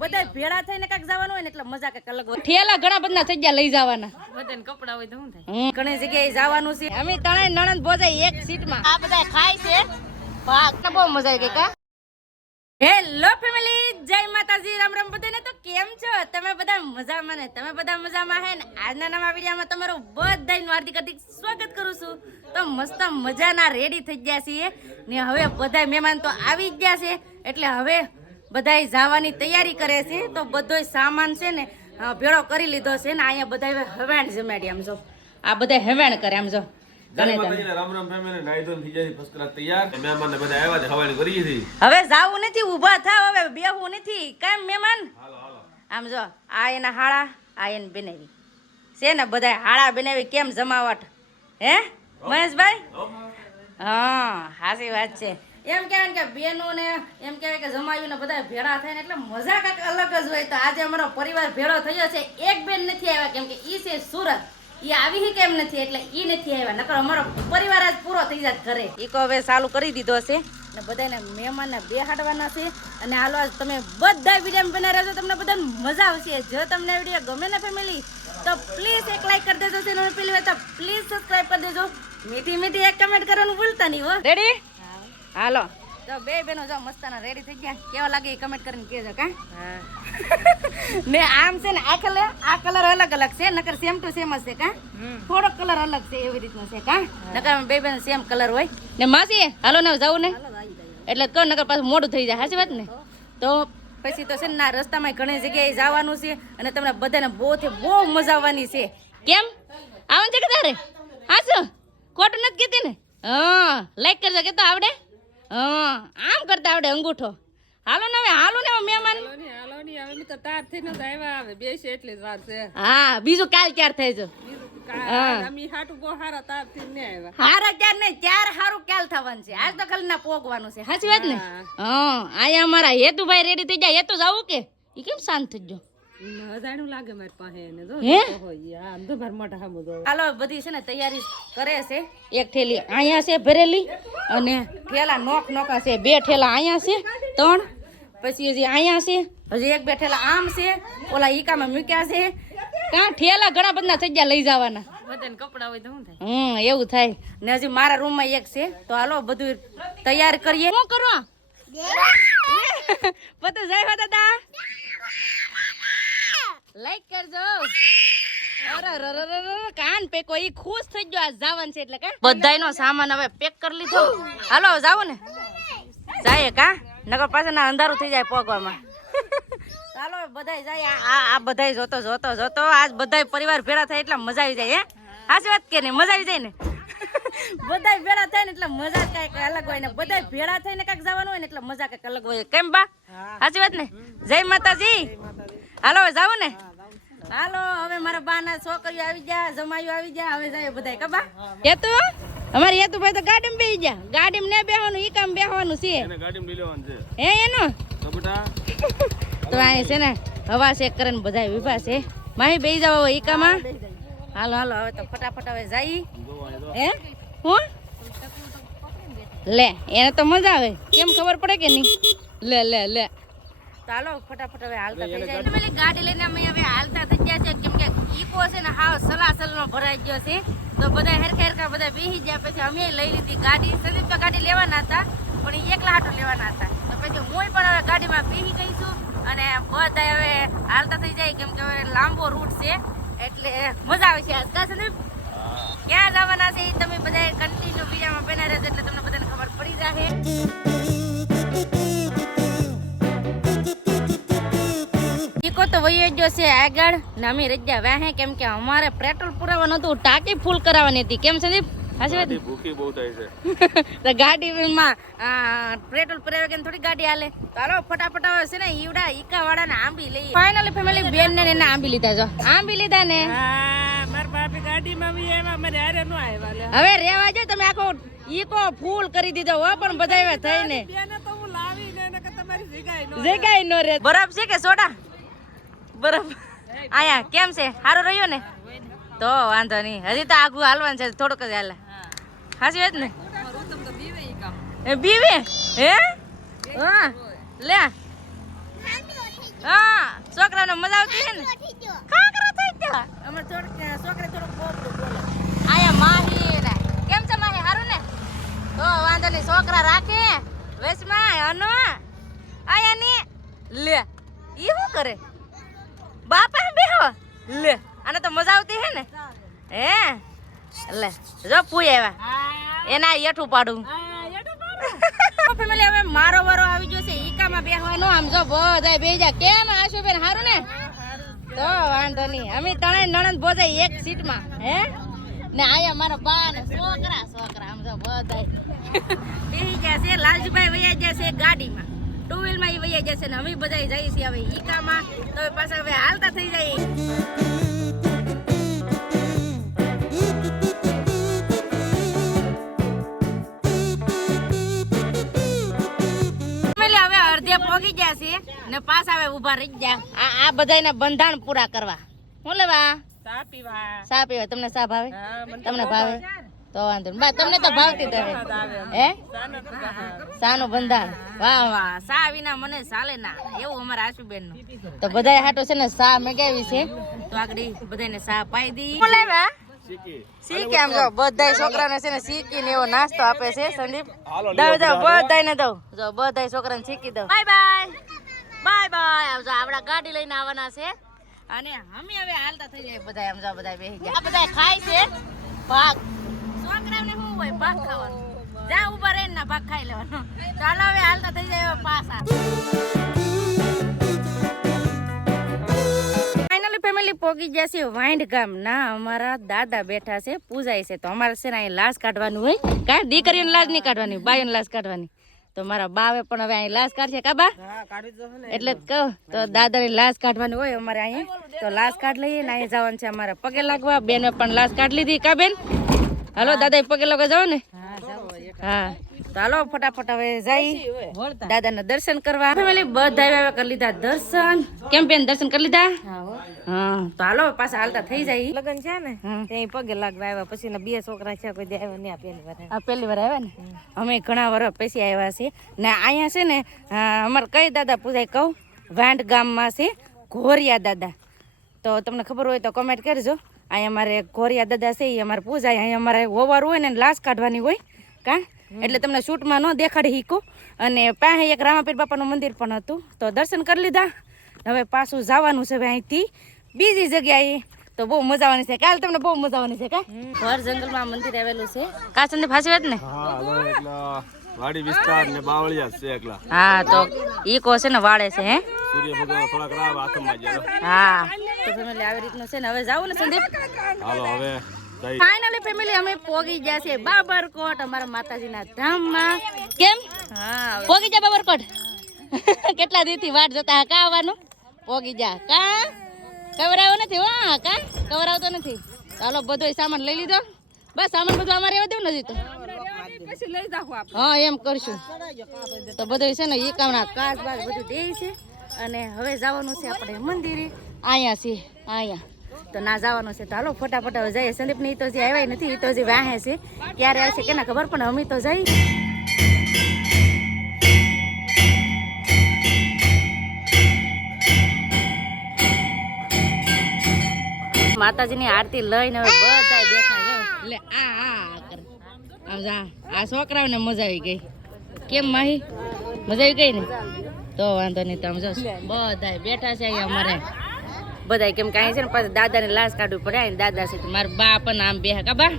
બધા ભેળા થઈને કાક જવાનું હોય ને એટલે મજા કાક અલગ હોય. ઠેલા ઘણા બધા થઈ ગયા લઈ જવાના. બધાને કપડા હોય તો શું થાય? ઘણી જગ્યાએ જવાનું છે. અમે ત્રણેય નણંદ ભોજાઈ એક સીટમાં. આ બધા ખાય છે. ભાગ બહુ મજા આવી ગઈ કા. હેલો ફેમિલી, જય માતાજી, રામ રામ બધાને. તો કેમ છો તમે બધા? મજામાં ને? તમે બધા મજામાં હે ને? આજના નવા વિડીયોમાં તમારું બધાનું હાર્દિક હાર્દિક સ્વાગત કરું છું. તો મસ્ત મજાના રેડી થઈ ગયા છીએ ને હવે બધા મહેમાન તો આવી જ ગયા છે એટલે હવે બધાય જવાની તૈયારી કરે છે. તો બધોય સામાન છે ને ભેળો કરી લીધો છે ને અહીંયા બધા હવેણ જમાડી. આમ જો આ બધા હવેણ કરે. આમ જો હવે જાવું નથી, ઉભા થાવ, હવે બેહવું નથી. કેમ મહેમાન? આમ જો આ એના હાળા, આ એને બનાવી છે ને બધા હાળા બનાવી. કેમ જમાવટ હે મહેશભાઈ? હા સાચી વાત છે. એમ કહેવાય કે બેનો ને એમ કહેવાય કે જમાયું ને બધા ભેળા થાય ને એટલે મજા કાંઈક અલગ જ હોય. તો આજે અમારો પરિવાર ભેળો થયો છે. એક બેન નથી આવ્યા કેમ કે ઈ છે સુરત. ઈ આવી કેમ નથી એટલે ઈ નથી આવ્યા, નકર અમારો પરિવાર આજ પૂરો થઈ જાય ઘરે. ઈ કો હવે ચાલુ કરી દીધો છે ને બધાને મહેમાનને બેહાડવાના છે. અને હાલો આજ તમે બધા વિડીયો બનાવી રહેજો, તમને બધાને મજા આવશે. જો તમને વિડીયો ગમે ને ફેમિલી તો પ્લીઝ એક લાઈક કરી દેજો. ચેનલ પેલી વાર તો પ્લીઝ સબસ્ક્રાઇબ કરી દેજો. મીઠી મીઠી એક કમેન્ટ કરવાનું ભૂલતા નહીં હો. રેડી? હાલો તો બે બેનો જો મસ્તાના રેડી થઈ ગયા. કેવા લાગે એ કમેન્ટ કરીને કહેજો કા. ને આમ છે ને આ કલર અલગ અલગ છે, નકર સેમ ટુ સેમ જ છે કા. થોડો કલર અલગ છે એવી રીતનો છે કા. નકર બે બેન સેમ કલર હોય ને. માસી હાલો ને જાવું ને એટલે કહો, નકર પાછું મોડું થઈ જાય. સાચી વાત ને? તો પછી તો છે ને રસ્તામાં ઘણી જગ્યાએ જવાનું છે અને તમને બધાને બહુ મજા આવવાની છે. કેમ આવવાનું છે કે તારે? હાચું ખોટું નથી કીધી ને? હા લાઈક કરજો. કે તો આવડે? હા આમ કરતા આવડે અંગૂઠો. હાલો ને હવે હાલો ને મહેમાન. હા બીજું કાલ ક્યારે થઈ જો? હારા ક્યારે નહીં, ત્યારે હારું ક્યારે થવાનું છે. આજ તો ખાલી ના પોગવાનું છે. સાચી વાત ને? હા અહીંયા અમારા હેતુભાઈ રેડી થઈ જાય. હેતુ જાવું કે ઈ કેમ શાંત થઈ ગયો? હાલો બધી છે ને તૈયારી કરે છે. એક થેલી અહીંયા છે ભરેલી અને ઠેલા નોખા છે. બે ઠેલા અહીંયા છે, 3 પછી હજી અહીંયા છે, હજી એક બે ઠેલા આમ છે, ઓલા ઈકામાં મૂક્યા છે. કાં ઠેલા ઘણા બધા થઈ ગયા લઈ જવાના. બધાને કપડા હોય તો શું થાય? એવું થાય ને. હજી મારા રૂમમાં એક છે. તો હાલો બધું તૈયાર કરીએ. શું કરવા બધું જાય દાદા? લાઈક કરજો. કાન પેકો ઈ ખુશ થઈ ગયો. આજ જવાનું છે એટલે કા બધાયનો સામાન હવે પેક કરી લીધો. હાલો જાવ ને જાય કા, નકર પાછળ ના અંધારું થઈ જાય પગવામાં. ચાલો બધાય જાય. આ બધાય જોતો આજ બધાય પરિવાર ભેળા થાય એટલે મજા આવી જાય. હે સાચી વાત કે નહીં? મજા આવી જાય ને. બધાય ભેળા થાય ને એટલે મજા કઈક અલગ હોય ને. બધાય ભેળા થઈને કાંઈક જવાનું હોય ને એટલે મજા કઈક અલગ હોય. કેમ બા? સાચી વાત ને? જય માતાજી. હાલો જાવ ને. હાલો હવે મારા બા ના છોકરીઓ આવી ગયા, જમાઈઓ આવી ગયા. હવે જાય બધાય કબા. હેતુ અમારી હેતુભાઈ તો ગાડીમાં બેસી ગયા. ગાડીમાં ને બેહવાનું, ઈ કામ બેહવાનું છે. હે એનો તો આ છે ને હવા ચેક કરે ને બધા વિભા છે. માહી બેસી જાવ ઈકામાં. હાલો હવે તો ફટાફટ હવે જાય. હે હું લે એને તો મજા આવે. કેમ ખબર પડે કે નહીં? લે ચાલો ફટાફટ હવે હાલતા થઈ જાય. પેલી ગાડી લઈને અમે હવે હાલતા થઈ ગયા છે કેમ કે ઈકો છે ને હાવ સલાસલનો ભરાઈ ગયો છે. તો બધા હેરખા બધા બેસી ગયા. પછી અમે લઈ લીધી ગાડી. સંદીપ તો ગાડી લેવાના હતા પણ એકલા હાટો લેવાના હતા. તો પછી હું પણ હવે ગાડીમાં બેસી ગઈ છું અને બધા હવે હાલતા થઈ જાય કેમ કે હવે લાંબો રૂટ છે એટલે મજા આવે છે. આજ સંદીપ ક્યાં જવાના છે એ તમે બધા કન્ટિન્યુ વિડીયોમાં બનાવી રહેજો એટલે તમને બધાને ખબર પડી જાય. ઈકો તો વયો ગયો છે આગળ ને અમે રજા વાહે કેમ કે અમારે પેટ્રોલ પુરાવાનું હતું, ટાંકી ફૂલ કરાવવાની હતી. કેમ સંદીપ? સાચી વાત? ભૂખી બહુ થાય છે તો ગાડીમાં પેટ્રોલ પુરાવે કે થોડી ગાડી હાલે. તો હાલો ફટાફટ આવે છે ને ઈવડા ઈકા વાળા ને આંબી લઈ. ફાઇનલી ફેમિલી બેન ને એને આંબી લીધા. જો આંબી લીધા ને હવે રેવા જાય. તમે આખો ઈકો ફૂલ કરી દીધો હો પણ બધા થઈને જગ્યા નો રે. બરફ છે કે સોડા? બરફ આયા કેમ છે? સારું રહ્યો ને? તો વાંધો નહીં. હજી તો આગું હાલવાનું છે, થોડુંક જ હાલે. સાચી વાત ને? બીવે હે? હા લે હા છોકરાને મજા આવતી છે ને કાકરો થઈ ગયો અમાર છોકરે થોડું બોબડું બોલે આયા માહી ને કેમ છે માહી હારું ને તો વાંધો નહીં છોકરા રાખે વેસમાં અનો આયા ની લે ઈ શું કરે બાપા બેહો લે આને તો મજા આવતી હે ને હે લે જો પૂય આવ્યા એના યઠું પાડું ફેમિલી હવે મારો વારો આવી ગયો છે ઈકામાં બેહવાનો આમ જો બધાય બેહી જા કેમ આશુબેન હારું ને તો વાંધો નહીં અમે ત્રણેય નણંદ બોજાય એક સીટમાં હે ને આયા મારા બા ને છોકરા આમ જો બધાય બેહી ગયા છે લાલજીભાઈ વયા ગયા છે ગાડીમાં ટુ વ્હીલ માં વયા ગયા છે ને અમે બધાય જઈએ છીએ હવે ઈકામાં તો પાછા હવે હાલતા થઈ જાય પોગી ગયા છે ને પાછા હવે ઉભા રહી ગયા આ બધાયના બંધાણ પૂરા કરવા હું લેવા સા પીવા તમને સા ભાવે તમને ભાવે તો વાંધો નહીં બા તમને તો ભાવતી તો હે સાનું બંધાણ વાહ વાહ સા વિના મને ચાલે ના એવું અમારા આશુબેન નું તો બધાય હાટો છે ને સા મેગાવી છે તો આગળ બધાને સા પાઈ દી હું લેવા શીખી આમ જો બધાય છોકરાને છે ને શીખી ને એવો નાસ્તો આપે છે સંદીપ દઉં બધાય ને દઉં જો બધાય છોકરાને શીખી દઉં બાય બાય આવજો આપડા ગાડી લઈને આવવાના છે અને અમે હવે હાલતા થઈ જાય બધા આમ જો બધા બેસી ગયા આ બધા ખાય છે ભાગ છોકરાને શું હોય ભાગ ખાવાનું જા ઉભા રહીને ના ભાગ ખાઈ લેવાનો ચાલો હવે હાલતા થઈ જાય પાછા ફેમિલી પોગી જશે વાંડ ગામ ના અમારા દાદા બેઠા છે પૂજાય છે તો અમારે છે ને અહીં લાશ કાઢવાનું હોય કાંઈ દીકરીઓને લાશ નહીં કાઢવાની બાઈઓને લાશ કાઢવાની તો મારા બાવે પણ હવે અહીં લાશ કાઢશે કા બા એટલે જ કહું તો દાદાની લાશ કાઢવાની હોય અમારે અહીંયા તો લાશ કાઢ લઈએ ને અહીંયા જવાનું છે અમારે પગે લાગવા બેને પણ લાશ કાઢ લીધી કા બેન હાલો દાદા પગે લાગવા જાવ ને હા તો હાલો ફટાફટ હવે જઈ દાદાના દર્શન કરવા ફેમિલી બધા કરી લીધા દર્શન કેમ બેન દર્શન કરી લીધા હા તો હાલો પાછા હાલતા થઈ જાય લગન છે ને ત્યાં પગે લાગવા આવ્યા પછી ના બે છોકરા છે કોઈ આવ્યા નહીં પહેલી વાર આવ્યા ને અમે ઘણા વર્ષ પછી આવ્યા છીએ ને અહીંયા છે ને અમારે કઈ દાદા પૂજાય કહું વાંડ ગામમાં છે ઘોરિયા દાદા તો તમને ખબર હોય તો કમેન્ટ કરજો અહીંયા અમારે ઘોરિયા દાદા છે એ અમારે પૂજાય અહીંયા અમારે હોવાર હોય ને લાશ કાઢવાની હોય કા એટલે તમને શૂટમાં ન દેખાડી હીકો અને પાસે એક રામાપીર બાપાનું મંદિર પણ હતું તો દર્શન કરી લીધા હવે પાછું જવાનું છે હવે અહીંથી બીજી જગ્યાએ તો બહુ મજા આવવાની છે કાલે તમને બહુ મજા આવવાની છે કા ઘર જંગલમાં મંદિર આવેલું છે કાચંદી ફાસી વાત ને વાડી વિસ્તાર ને બાવળિયા છે એકલા હા તો ઈ કો છે ને વાળે છે હે સૂર્ય ભગવાન થોડાક રાવ આથમમાં ગયા હા તો ફેમિલી આવી રીતનું છે ને હવે જાવું ને સંદીપ હાલો હવે ફાઇનલી ફેમિલી અમે પોગી ગયા છે બાબરકોટ અમારા માતાજીના ધામમાં કેમ હા પોગી જા બાબરકોટ કેટલા દીથી વાટ જોતા હા કા આવવાનું પોગી જા કા કવરાવો નથી હા કા કવરાવતો નથી ચાલો બધો સામાન લઈ લીધો બસ સામાન બધું અમારે રહેવા દેવું નથી તો હા એમ કરશું તો બધું છે ને એ કામના કાચ બાજ બધું દે છે અને હવે જવાનું છે આપણે મંદિરે અહીંયા છે અહીંયા તો ના જવાનું છે તો હાલો ફટાફટ હવે જઈએ સંદીપ ની તો જે આવ્યા નથી એ તો જે વાહે છે ક્યારે આવશે કેના ખબર પણ અમે તો જઈ માતાજીની આરતી લઈને હવે બધા બેઠા છે એટલે આ છોકરાઓને મજા આવી ગઈ કેમ માહી મજા આવી ગઈ ને તો વાંધો નહીં તમે જો બધા બેઠા છે અહીંયા અમારે બધા કેમ કે અહીં છે ને પાછું દાદાને લાશ કાઢવી પડે ને દાદા છે મારા બા પણ આમ બે કા બા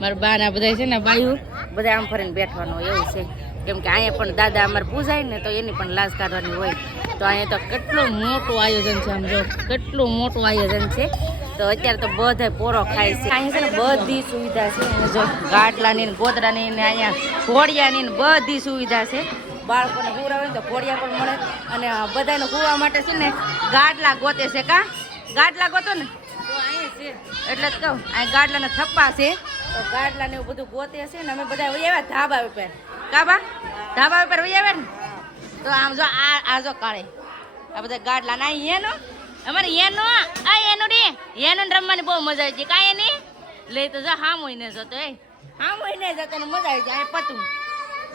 મારા બા ના બધા છે ને બાયું બધા આમ ફરીને બેઠવાનું એવું છે કેમ કે અહીંયા પણ દાદા અમારે પૂજાય ને તો એની પણ લાશ કાઢવાની હોય તો અહીંયા તો કેટલું મોટું આયોજન છે આમ જો કેટલું મોટું આયોજન છે તો અત્યારે તો બધા પોરો ખાય છે અહીંયા છે ને બધી સુવિધા છે જો ગાટલાની ને ગોદડાની ને અહીંયા ઘોડિયાની ને બધી સુવિધા છે બાળકોને હુરા હોય તો ઘોડિયા પણ મળે અને બધાને હુવા માટે છે ને ગાડલા ગોતે છે કા ગાડલા ગોતો ને તો અહીંયા છે એટલે જ કહું અહીં ગાડલાના થપ્પા છે તો ગાડલા ને એવું બધું ગોતે છે ને અમે બધા વહી આવ્યા ધાબા ઉપર કાબા ધાબા ઉપર વહી આવ્યા ને તો આમ જો આ જો કાળે આ બધા ગાડલા ના એનો અમારે એનો આ એનું રે એનું રમવાની બહુ મજા આવી છે કાંઈ એની લઈ તો જો હામ હોય ને જતો એ હામ હોય ને જતો ને મજા આવી જાય પતું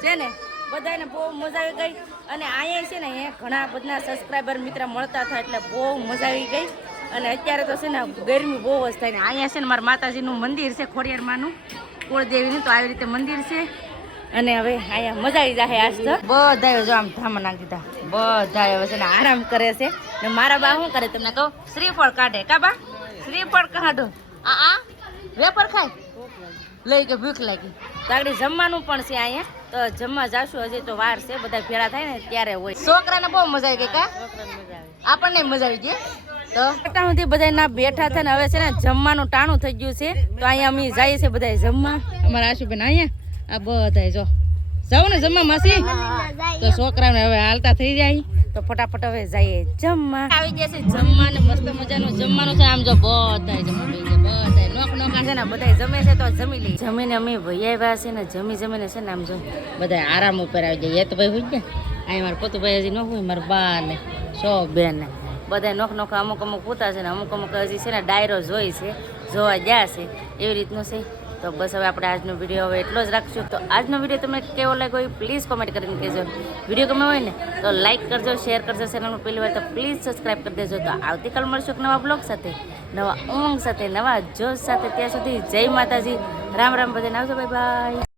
છે ને બધાને બહુ મજા આવી ગઈ અને અહીંયા છે ને અહીંયા ઘણા બધા સબસ્ક્રાઈબર મિત્ર મળતા હતા એટલે બહુ મજા આવી ગઈ અને અત્યારે તો છે ને ગરમી બહુ જ થાય ને અહીંયા છે ને મારા માતાજીનું મંદિર છે ખોડિયારમાંનું કુળદેવીનું તો આવી રીતે મંદિર છે અને હવે અહીંયા મજા આવી જાય આજ તો બધા જો આમ ધામા નાખી દીધા બધા હવે છે ને આરામ કરે છે ને મારા બા શું કરે તમને કહું શ્રીફળ કાઢે કા બા શ્રીફળ કાઢો આ વેપર ખાય લઈ કે ભૂખ લાગી તો આગળ જમવાનું પણ છે અહીંયા તો જમવા જાશું હજી તો વાર છે બધા ભેળા થાય ને ત્યારે હોય છોકરાને બહુ મજા આવી ગઈ કા આપણને મજા આવી ગઈ તો અત્યાર સુધી બધા ના બેઠા થાય ને હવે છે ને જમવાનું ટાણું થઈ ગયું છે તો અહીંયા અમે જઈએ છીએ બધા જમવા અમારા આશુબેન અહીંયા આ બધા જો જાવ ને જમવા માસી તો છોકરાને હવે હાલતા થઈ જાય તો ફટાફટ હવે જઈએ જમવા આવી ગયા છે જમવા ને મસ્ત મજાનું જમવાનું છે આમ જો બધા જમવા બેસી ગયા બધા નોક નોકા છે ને બધા જમે છે તો જમી લઈ જમીને અમે ભાઈ આવ્યા છે ને જમીને છે ને આમ જો બધા આરામ ઉપર આવી જાય એ તો ભાઈ હોય ગયા અહીં મારા પોતુભાઈ હજી ન હોય મારા બા ને સો બેન ને બધા નોખા અમુક પૂતા છે ને અમુક હજી છે ને ડાયરો જોઈ છે જોવા ગયા છે એવી રીતનું છે તો બસ હવે આપણે આજનો વિડીયો હવે એટલો જ રાખશું તો આજનો વિડીયો તમને કેવો લાગ્યો હોય પ્લીઝ કોમેન્ટ કરીને કહેજો વિડીયો ગમે હોય ને તો લાઇક કરજો શેર કરજો ચેનલમાં પહેલી વાર તો પ્લીઝ સબસ્ક્રાઈબ કરી દેજો તો આવતીકાલ મળશું એક નવા બ્લોગ સાથે નવા ઉમંગ સાથે નવા જોશ સાથે ત્યાં સુધી જય માતાજી રામ રામ બધાને આવજો બાય બાય